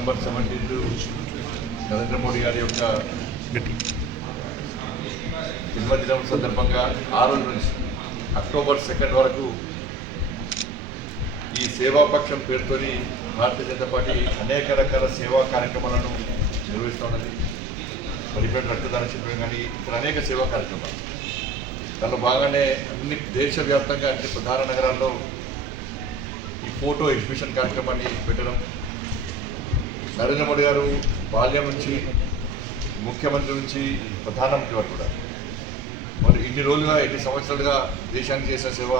Number 17 Narendra Modi గారి యొక్క జన్మదినం సందర్భంగా ఆ రోజు నుంచి అక్టోబర్ 2 వరకు ఈ సేవాపక్షం పేరుతోని భారతీయ జనతా పార్టీ అనేక రకాల సేవా కార్యక్రమాలను నిర్వహిస్తున్నది. పరిపేట రక్తదాన శిబిరం కానీ ఇక్కడ అనేక సేవా కార్యక్రమాలు. దానిలో భాగంగానే అన్ని దేశవ్యాప్తంగా అన్ని ప్రధాన నగరాల్లో ఈ ఫోటో ఎగ్జిబిషన్ కార్యక్రమాన్ని పెట్టడం. నరేంద్ర మోడీ గారు బాల్యం నుంచి ముఖ్యమంత్రి నుంచి ప్రధానమంత్రి వరకు కూడా మరి ఇన్ని రోజులుగా ఎన్ని సంవత్సరాలుగా దేశానికి చేసిన సేవ,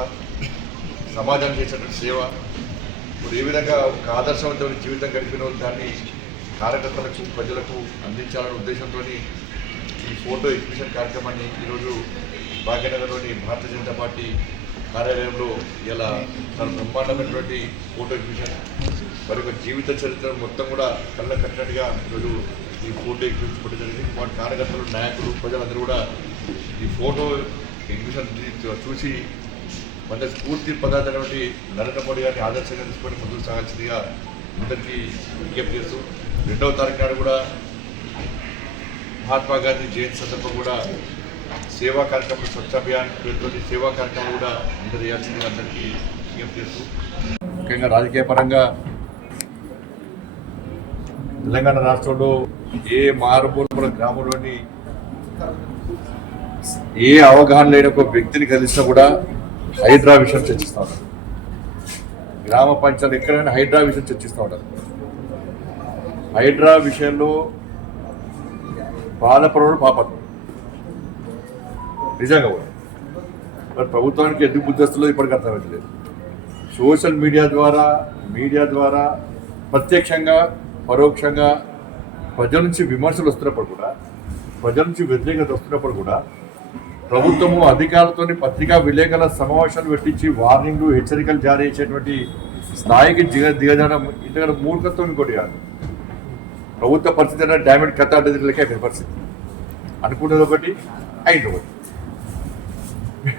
సమాజానికి చేసినటువంటి సేవ, ఇప్పుడు ఏ విధంగా ఒక ఆదర్శవంతమైన జీవితం గడిపిన దాన్ని కార్యకర్తలకు ప్రజలకు అందించాలనే ఉద్దేశంతో ఈ ఫోటో ఎగ్జిబిషన్ కార్యక్రమాన్ని ఈరోజు భాగ్యనగర్లోని భారతీయ జనతా పార్టీ కార్యాలయంలో ఇలా తన బ్రహ్మాండమైనటువంటి ఫోటో ఎగ్జిబిషన్ మరి ఒక జీవిత చరిత్ర మొత్తం కూడా కళ్ళ కట్టినట్టుగా ఈరోజు ఈ ఫోటో ఎగ్జిబిషన్ పెట్టడం జరిగింది. వాటి కార్యకర్తలు, నాయకులు, ప్రజలందరూ కూడా ఈ ఫోటో ఎగ్జిబిషన్ చూసి మన స్ఫూర్తి పదార్థమైనటువంటి నరేంద్ర మోడీ గారిని ఆదర్శంగా తీసుకొని ముందుకు సాగాల్సిందిగా అందరికీ విజ్ఞప్తి చేస్తూ 2వ తారీఖు నాడు కూడా మహాత్మా గాంధీ జయంతి సందర్భం కూడా సేవా కార్యక్రమాలు, స్వచ్ఛ అభియాన్ పేరుతో సేవా కార్యక్రమాలు కూడా అందరూ చేయాల్సిందిగా అందరికీ విజ్ఞప్తి చేస్తూ ముఖ్యంగా రాజకీయ పరంగా తెలంగాణ రాష్ట్రంలో ఏ మారుమూల గ్రామంలోని ఏ అవగాహన లేని ఒక వ్యక్తిని కలిసినా కూడా హైడ్రా విషయం చర్చిస్తూ ఉంటారు. గ్రామ పంచాయతీ ఎక్కడైనా హైడ్రా విషయం చర్చిస్తూ ఉంటారు. హైడ్రా విషయంలో బాధపడడం పాపం నిజంగా కూడా మరి ప్రభుత్వానికి ఎందుకు బుద్ధి వస్తుందో ఇప్పటికీ అర్థమవుతలేదు. సోషల్ మీడియా ద్వారా ప్రత్యక్షంగా పరోక్షంగా ప్రజల నుంచి విమర్శలు వస్తున్నప్పుడు కూడా, ప్రజల నుంచి వ్యతిరేకత వస్తున్నప్పుడు కూడా ప్రభుత్వము అధికారులతో పత్రికా విలేకరుల సమావేశాలు పెట్టించి వార్నింగ్లు, హెచ్చరికలు జారీ చేసేటువంటి స్థాయికి దిగజాడం ఇంతకన్నా మూర్ఖత్వం ఇంకోటి కాదు. ప్రభుత్వ పరిస్థితి అయినా డ్యామేజ్ కథ అంటే పరిస్థితి అనుకున్నది ఒకటి, అయింది ఒకటి.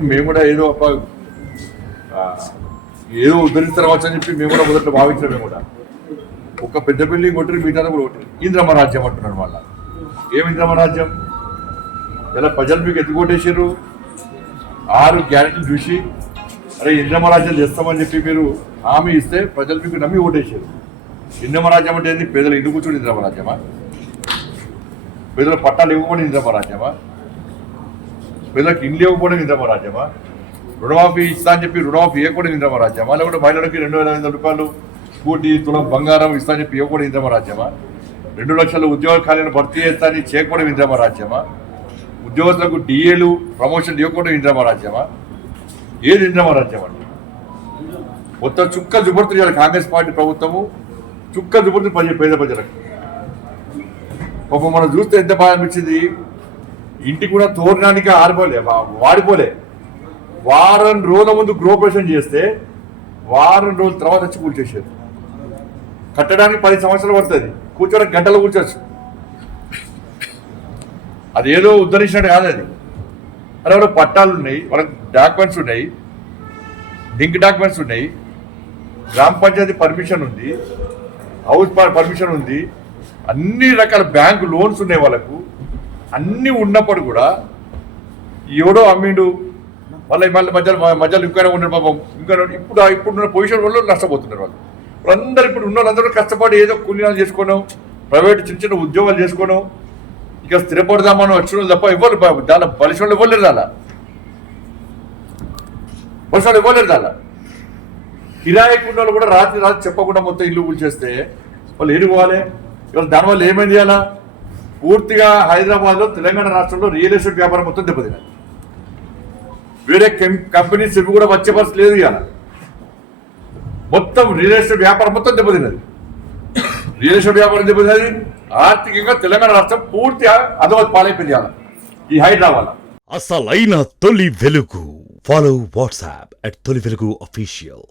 మేము కూడా ఏదో ఉద్ధరిస్తారవచ్చు అని చెప్పి మేము కూడా మొదట్లో భావించాం. మేము కూడా ఒక పెద్ద బిల్డింగ్ కొట్టి మిగతా కూడా కొట్టి ఇంద్రమ రాజ్యం అంటున్నాడు. మళ్ళా ఏమి ఇంద్రమ రాజ్యం? ఇలా ప్రజలు మీకు ఎందుకు ఓటేసారు? 6 గ్యారెంటీలు చూసి అరే ఇంద్రమ రాజ్యం చేస్తామని చెప్పి మీరు హామీ ఇస్తే ప్రజలు మీకు నమ్మి ఓటేసారు. ఇంద్రమ రాజ్యం అంటే ఏంది? పేదలు ఇల్లు కూర్చొని ఇంద్రమ రాజ్యమా? పేదల పట్టాలు ఇవ్వకపోవడం ఇంద్రమ రాజ్యమా? పేదలకు ఇండ్లు ఇవ్వకపోవడం ఇంద్రమ రాజ్యమా? రుణమాఫీ ఇస్తా అని చెప్పి రుణమాఫీ ఇవ్వకపోవడం ఇంద్రమ రాజ్యమా? లేకుంటే మహిళలకి 2,500 రూపాయలు స్కూటీ, తులం బంగారం ఇస్తా అని చెప్పి ఇవ్వకపోవడం ఇంద్రమ రాజ్యమా? 2 లక్షల ఉద్యోగ ఖాళీలను భర్తీ చేస్తా అని చేయకపోవడం ఇంద్రమ రాజ్యమా? ఉద్యోగస్తులకు డిఏలు, ప్రమోషన్ ఇవ్వకపోవడం ఇంద్రమ రాజ్యమా? ఏది ఇంద్రమ రాజ్యం అండి? మొత్తం చుక్క జుబర్తు చేయాలి కాంగ్రెస్ పార్టీ ప్రభుత్వము. చుక్క జుబర్తు పేద ప్రజలకు. పాపం మనం చూస్తే ఎంత బాగా అనిపించింది. ఇంటికి కూడా తోరణానికి వాడిపోలే. వారం రోజుల ముందు గృహప్రవేశం చేస్తే వారం రోజుల తర్వాత వచ్చి కూల్చేసారు. కట్టడానికి 10 సంవత్సరాలు పడుతుంది, కూర్చోడానికి గంటలు కూర్చోవచ్చు. అది ఏదో ఉద్ధరించినట్టు కాదు అది. అరే వాళ్ళకి పట్టాలు ఉన్నాయి, వాళ్ళకి డాక్యుమెంట్స్ ఉన్నాయి, లింక్ డాక్యుమెంట్స్ ఉన్నాయి, గ్రామ పంచాయతీ పర్మిషన్ ఉంది, హౌస్ పర్మిషన్ ఉంది, అన్ని రకాల బ్యాంకు లోన్స్ ఉన్నాయి వాళ్ళకు. అన్నీ ఉన్నప్పుడు కూడా ఎవడో అమ్మిండు వాళ్ళ మధ్యలో ఇంకా ఉన్నాడు పాపం. ఇంకా ఇప్పుడున్న పొజిషన్ వల్ల నష్టపోతున్నారు వాళ్ళు. వాళ్ళందరూ ఇప్పుడు ఉన్న వాళ్ళందరూ కష్టపడి ఏదో కూలీనాలు చేసుకోను, ప్రైవేట్ చిన్న చిన్న ఉద్యోగాలు చేసుకోను, ఇక స్థిరపడదామని వచ్చిన తప్ప ఇవ్వరు. దాని బలిసిన ఇవ్వలేరు. దాని కిరాయికి ఉన్న వాళ్ళు కూడా రాత్రి చెప్పకుండా మొత్తం ఇల్లు కూల్చేస్తే వాళ్ళు ఏడుకోవాలి. ఇవాళ దానివల్ల ఏమైంది? అలా పూర్తిగా హైదరాబాద్లో, తెలంగాణ రాష్ట్రంలో రియల్ ఎస్టేట్ వ్యాపారం మొత్తం దెబ్బతిన్నది. వేరే కంపెనీస్ ఇవి కూడా వచ్చే పరిస్థితి లేదు. ఇవాళ మొత్తం రియల్ ఎస్టేట్ వ్యాపారం మొత్తం దెబ్బతిన్నది. రియల్ ఎస్టేట్ వ్యాపారం దెబ్బతిన్నది. ఆర్థికంగా తెలంగాణ రాష్ట్రం పూర్తిగా అధోగతి పాలైపోయింది ఈ హైదరాబాద్. అసలైన తొలి వెలుగు. ఫాలో వాట్సాప్ @తొలి వెలుగు official.